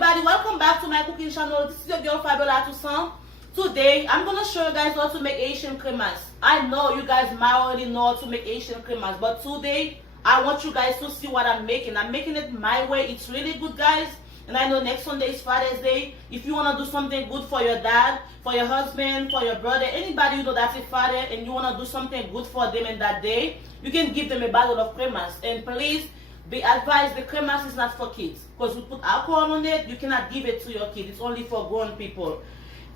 Everybody, welcome back to my cooking channel. This is your girl Fabiola Toussaint. Today, I'm gonna show you guys how to make Haitian cremas. I know you guys might already know how to make Haitian cremas, but today I want you guys to see what I'm making. I'm making it my way. It's really good, guys. And I know next Sunday is Father's Day. If you wanna do something good for your dad, for your husband, for your brother, anybody you know that's a father, and you wanna do something good for them in that day, you can give them a bottle of cremas. And please be advised, the cremas is not for kids because we put alcohol on it. You cannot give it to your kid. It's only for grown people.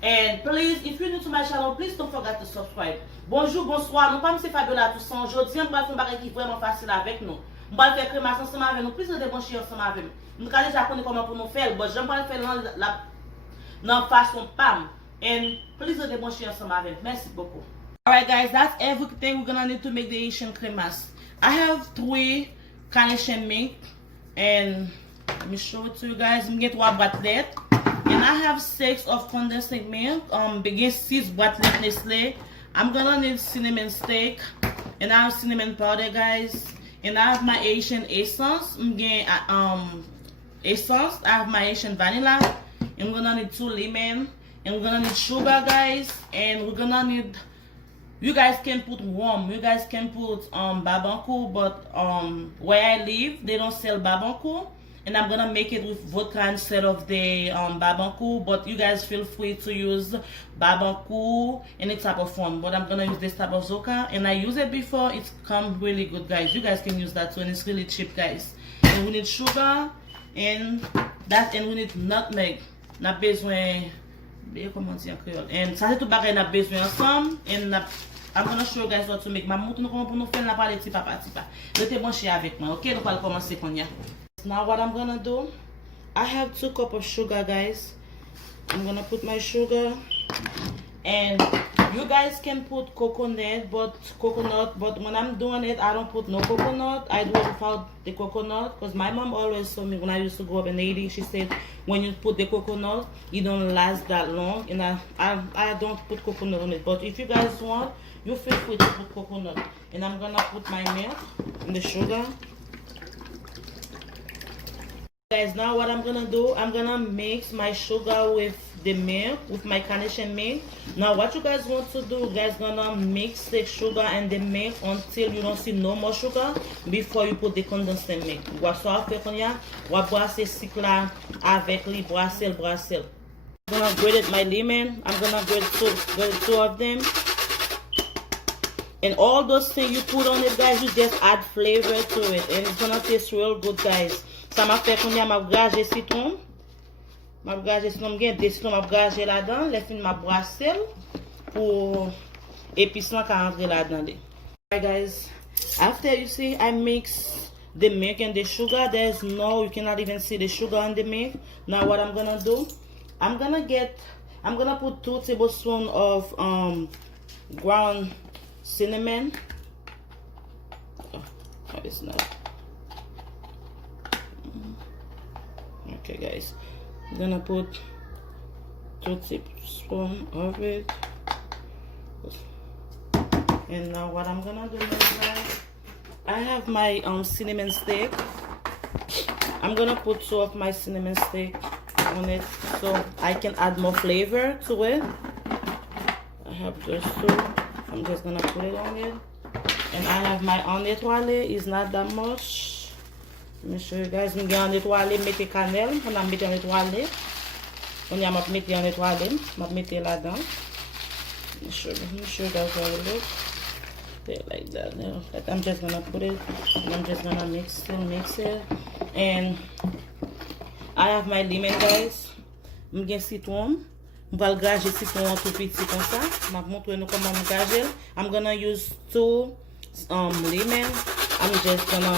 And please, if you're new to my channel, please don't forget to subscribe. Bonjour, bonsoir. Nous sommes Fabiola Toussaint. Aujourd'hui, on va faire un bagage qui est vraiment facile avec nous. On va faire cremas ensemble avec nous. Plus de débrancher ensemble avec nous. Nous allons déjà connaître comment pour nous faire. Mais j'aime pas le faire dans façon pam. And please de débrancher ensemble avec nous. Merci beaucoup. Alright, guys, that's everything we're gonna need to make the Haitian cremas. I have 3 carnation milk, and let me show it to you guys. I'm get 3 batlet, and I have 6 of condensed milk. Begin 6 batlet Nestle. I'm gonna need cinnamon stick, and I have cinnamon powder, guys, and I have my Haitian essence. I'm getting essence. I have my Haitian vanilla. I'm gonna need 2 lemon, and we're gonna need sugar, guys, and we're gonna need. You guys can put warm. You guys can put babankou, but where I live, they don't sell babankou, and I'm gonna make it with vodka instead of the babankou. But you guys feel free to use babankou any type of form. But I'm gonna use this type of vodka, and I use it before. It's come really good, guys. You guys can use that too, and it's really cheap, guys. And we need sugar, and we need nutmeg. N'a besoin. And ça c'est tout bagay n'a besoin ensemble. And I'm gonna show you guys how to make. Ma moutou nou comment pour nous faire n'a parler petit papa. Restez branché avec moi, okay? Donc on va commencer qu'on y a. Now what I'm gonna do, I have 2 cups of sugar, guys. I'm gonna put my sugar, and you guys can put coconut, but when I'm doing it, I don't put no coconut. I do it without the coconut, because my mom always told me when I used to grow up in Haiti, she said when you put the coconut, it don't last that long, and I don't put coconut on it. But if you guys want, you feel free to put coconut. And I'm gonna put my milk in the sugar. Guys, now what I'm gonna do, I'm gonna mix my sugar with the milk, with my carnation milk. Now what you guys want to do, you guys gonna mix the sugar and the milk until you don't see no more sugar before you put the condensed milk. So après qu'on y a, on va brasser cycle là avec les brasser. I'm gonna grate my lemon. I'm gonna grate 2 of them. And all those things you put on it, guys, you just add flavor to it, and it's gonna taste real good, guys. Ça m'a fait qu'on y a ma brasé citron. Ma brasé citron, bien des citron ma brasé là-dedans, les fins ma brasser pour épices là qu'à entrer là-dedans. Alright, guys, after you see I mix the milk and the sugar, you cannot even see the sugar in the milk. Now what I'm gonna do, I'm gonna put 2 tablespoons of ground cinnamon. Oh, it's not. Okay, guys, I'm gonna put 2 tablespoons of it. And now what I'm gonna do is, guys, I have my cinnamon stick. I'm gonna put 2 of my cinnamon stick on it so I can add more flavor to it. I have just 2. I'm just gonna put it on it. And I have my en étoilé. It's not that much. Let me show you guys. I'm going to mettre cannelle. On a mis en étoilé. On a mis en étoilé. On a mis là-dedans. Let me show you guys how it looks. Like that. I'm just gonna put it. And I'm just gonna mix it. And I have my lemon, guys. I'm going citron. On va le grager citron tout petit comme ça. Je vais vous montrer comment on grager. I'm gonna use 2 lemon. I'm just gonna,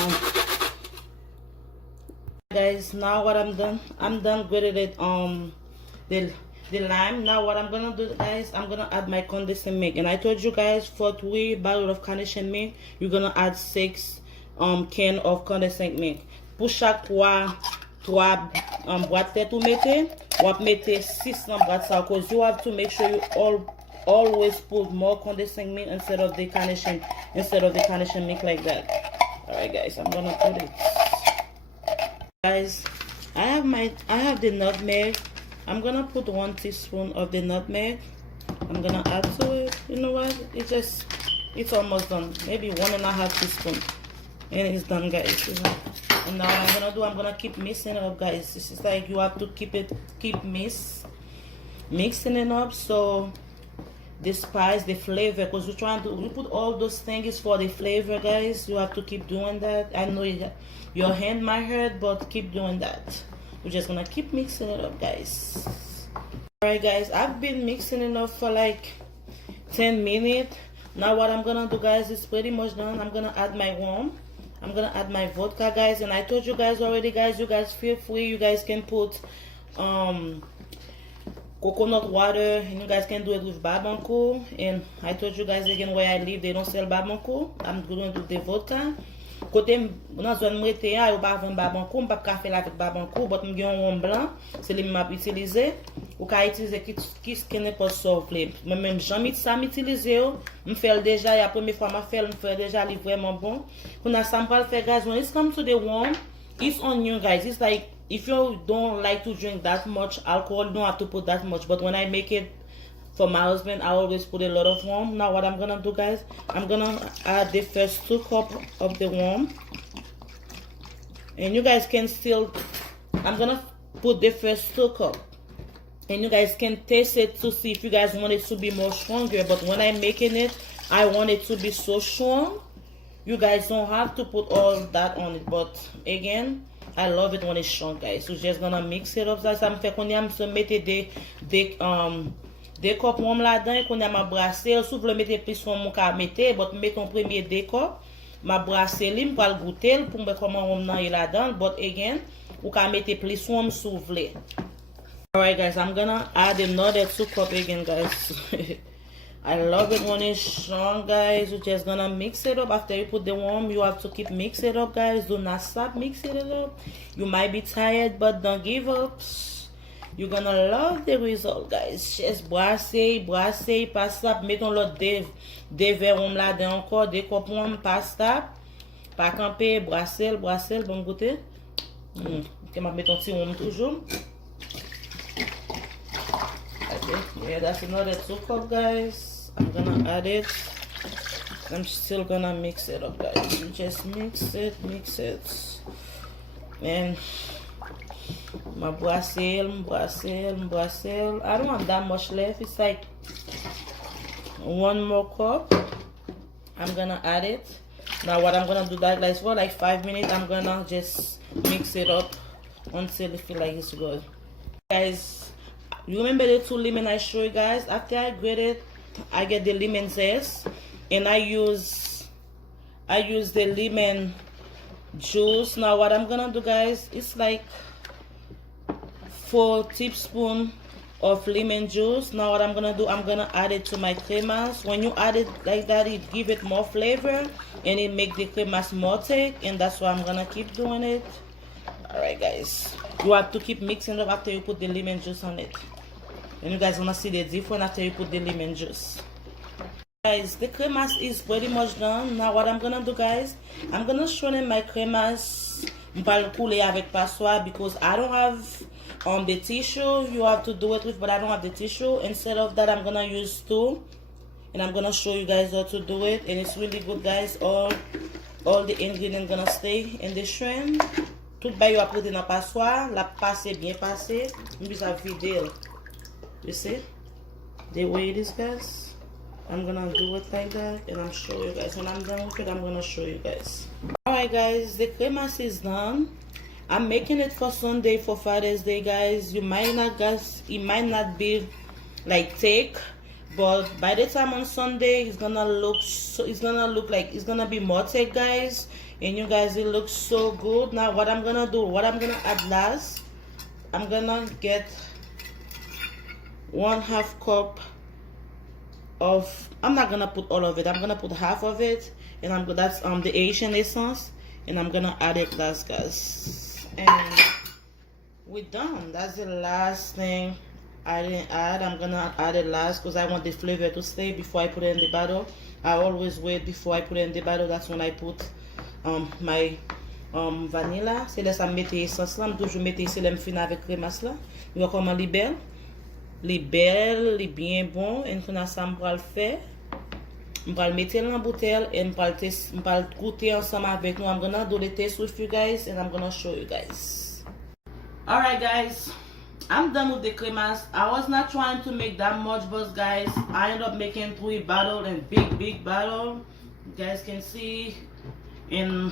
guys, now what I'm done grated it the lime. Now what I'm gonna do, guys, I'm gonna add my condensed milk. And I told you guys for 3 bottles of carnation milk, you're gonna add 6 can of condensed milk. Pour chaque 3 boîtes to mettez 6 boîtes, because you have to make sure you always put more condensed milk instead of the carnation milk like that. Alright, guys, I'm gonna put it. Guys, I have the nutmeg. I'm gonna put 1 teaspoon of the nutmeg. I'm gonna add to it. You know what? It's almost done. Maybe 1.5 teaspoon, and it's done, guys. And now what I'm gonna do, I'm gonna keep mixing it up, guys. This is like you have to keep mixing it up, so the spice, the flavor, because we put all those things for the flavor, guys. You have to keep doing that. I know your hand might hurt, but keep doing that. We're just gonna keep mixing it up, guys. Alright, guys, I've been mixing it up for like 10 minutes. Now what I'm gonna do, guys, is pretty much done. I'm gonna add my rum. I'm gonna add my vodka, guys, and I told you guys already, guys, you guys feel free. You guys can put coconut water, and you guys can do it with barbecue. And I told you guys again, where I live, they don't sell barbecue. I'm going to do the vodka. Côté dans zone m'rete a, yo pas vendre barbecue, m'pas ka faire avec barbecue, but m'gen un blanc, c'est li m'a utiliser. Ou ka utiliser qui n'est pas sauvé. Même jamais ça m'utiliser, m'fait déjà, la première fois m'a fait, m'fait déjà li vraiment bon. When I sample faire, guys, when it comes to the warm, it's on you, guys. It's like if you don't like to drink that much alcohol, you don't have to put that much. But when I make it for my husband, I always put a lot of warm. Now what I'm gonna do, guys, I'm gonna add the first 2 cups of the warm. And you guys can still, I'm gonna put the first 2 cups. And you guys can taste it to see if you guys want it to be more stronger. But when I'm making it, I want it to be so strong. You guys don't have to put all that on it. But again, I love it when it's strong, guys. So just gonna mix it up. Ça me fait qu'on y a mettre des cups warm là-dedans, qu'on y a ma brasser. Si vous voulez mettre plus sur mon cas, mettez. But mettons premier 2 cups. Ma brasser lim pour le goûter, pour me comment on est là-dedans. But again, vous can mettre plus sur si vous voulez. Alright, guys, I'm gonna add another 2 cups again, guys. I love it when it's strong, guys. You're just gonna mix it up. After you put the warm, you have to keep mixing it up, guys. Do not stop mixing it up. You might be tired, but don't give up. You're gonna love the result, guys. Just brasser, pas stop. Mettons l'autre des verres warm là-dedans encore, 2 cups warm, pas stop. Pas camper, brasser, bon goûter. Ok, ma mettre un petit warm toujours. Okay, yeah, that's another 2 cups, guys. I'm gonna add it. I'm still gonna mix it up, guys. You just mix it. And my brasel. I don't have that much left. It's like 1 more cup. I'm gonna add it. Now what I'm gonna do, that, guys, for like 5 minutes, I'm gonna just mix it up until it feel like it's good. Guys, you remember the 2 lemon I showed you guys? After I grate it, I get the lemon zest, and I use the lemon juice. Now what I'm gonna do, guys, it's like 4 teaspoons of lemon juice. Now what I'm gonna do, I'm gonna add it to my cremas. When you add it like that, it give it more flavor and it make the cremas more thick, and that's why I'm gonna keep doing it. Alright, guys, you have to keep mixing it up after you put the lemon juice on it. And you guys gonna see the difference after you put the lemon juice. Guys, the cremas is pretty much done. Now what I'm gonna do, guys, I'm gonna show them my cremas. M'pa couler avec passoire because I don't have the tissue. You have to do it with, but I don't have the tissue. Instead of that, I'm gonna use 2, and I'm gonna show you guys how to do it. And it's really good, guys. All the ingredients gonna stay in the shrimp. Tout ba yo apprete dans passoire, la passe bien passé. M'bisa vider. You see the way it is, guys? I'm gonna do it like that, and I'm show you guys. When I'm done with it, I'm gonna show you guys. Alright, guys, the cremas is done. I'm making it for Sunday, for Father's Day, guys. You might not, guys, it might not be like thick, but by the time on Sunday, it's gonna look like it's gonna be more thick, guys. And you guys, it looks so good. Now what I'm gonna do, what I'm gonna add last, I'm gonna get 1/2 cup of, I'm not gonna put all of it, I'm gonna put half of it, and that's the Haitian essence, and I'm gonna add it last, guys. And we're done. That's the last thing I didn't add. I'm gonna add it last because I want the flavor to stay before I put it in the bottle. I always wait before I put it in the bottle. That's when I put my vanilla. C'est là ça me mette essence là, toujours mettre ici les fin avec crémas là. Vous voyez comment libelle. Libelle, li bien bon et qu'on a ça me le faire. Je vais le mettre dans la bouteille et je vais goûter ensemble avec nous. I'm gonna do the taste with you guys and I'm gonna show you guys. Alright guys, I'm done with the cremas. I was not trying to make that much, but guys, I ended up making 3 bottles and big bottle. You guys can see. And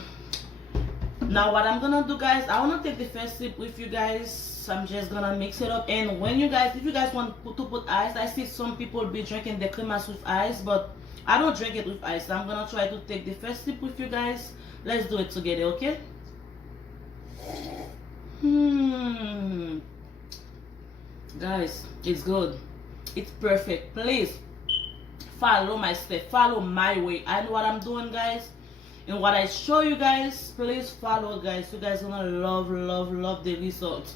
now what I'm gonna do, guys, I wanna take the first sip with you guys. I'm just gonna mix it up. And when you guys, if you guys want to put ice, I see some people be drinking the cremas with ice, but I don't drink it with ice. So I'm gonna try to take the first sip with you guys. Let's do it together, okay? Guys, it's good. It's perfect. Please follow my step, follow my way. I know what I'm doing, guys, and what I show you guys. Please follow, guys. You guys gonna love the result.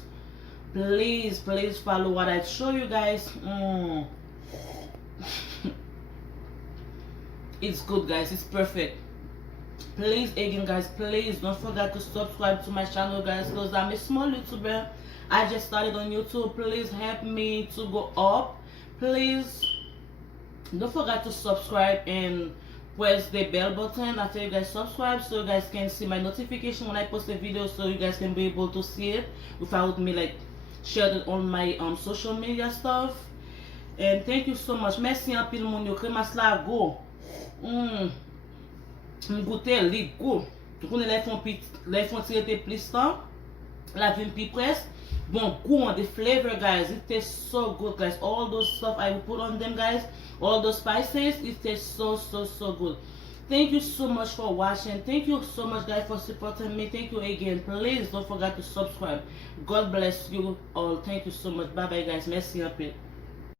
Please follow what I show you guys. It's good, guys. It's perfect. Please again, guys, please don't forget to subscribe to my channel, guys, because I'm a small YouTuber. I just started on YouTube. Please help me to go up. Please don't forget to subscribe and press the bell button after you guys subscribe, so you guys can see my notification when I post a video, so you guys can be able to see it without me like share it on my social media stuff. And thank you so much. Merci en pile mon yo. Kremas la go. Goûter li go. Tu connais les font tirer plus temps. La vin pi press. Bon, go on the flavor, guys. It tastes so good, guys. All those stuff I will put on them, guys. All those spices, it tastes so good. Thank you so much for watching. Thank you so much, guys, for supporting me. Thank you again. Please don't forget to subscribe. God bless you all. Thank you so much. Bye bye, guys. Merci un peu.